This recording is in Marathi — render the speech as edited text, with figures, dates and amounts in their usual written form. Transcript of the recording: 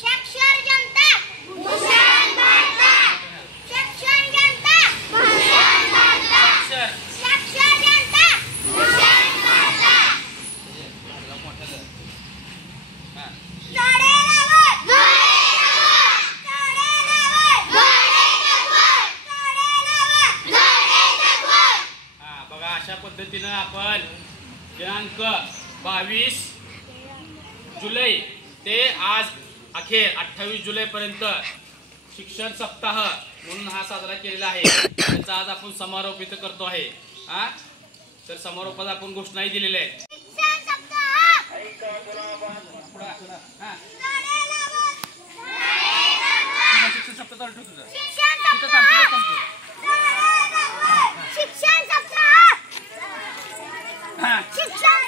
साक्षर जनता भूषण भारत, साक्षर जनता भूषण भारत, साक्षर जनता भूषण भारत. झाडे लावा, झाडे लावा, झाडे लावा, झाडे जगवा, झाडे लावा, झाडे जगवा. बघा अशा पद्धतीनं आपण दिनांक 22 जुलै ते आज अखेर 28 जुलै पर्यंत शिक्षण सप्ताह म्हणून हा साजरा केलेला आहे. त्याचा आज आपण समारोप इथं करतो आहे. तर समारोपात आपण घोषणाही दिलेल्या आहेत. शिक्षण सप्ताह शिक्षण सप्ताह चालू ठेव तुझं. शिक्षण तिथं थांब, तिथं थांब. शिक्षण सप्ताह हा शिक्षण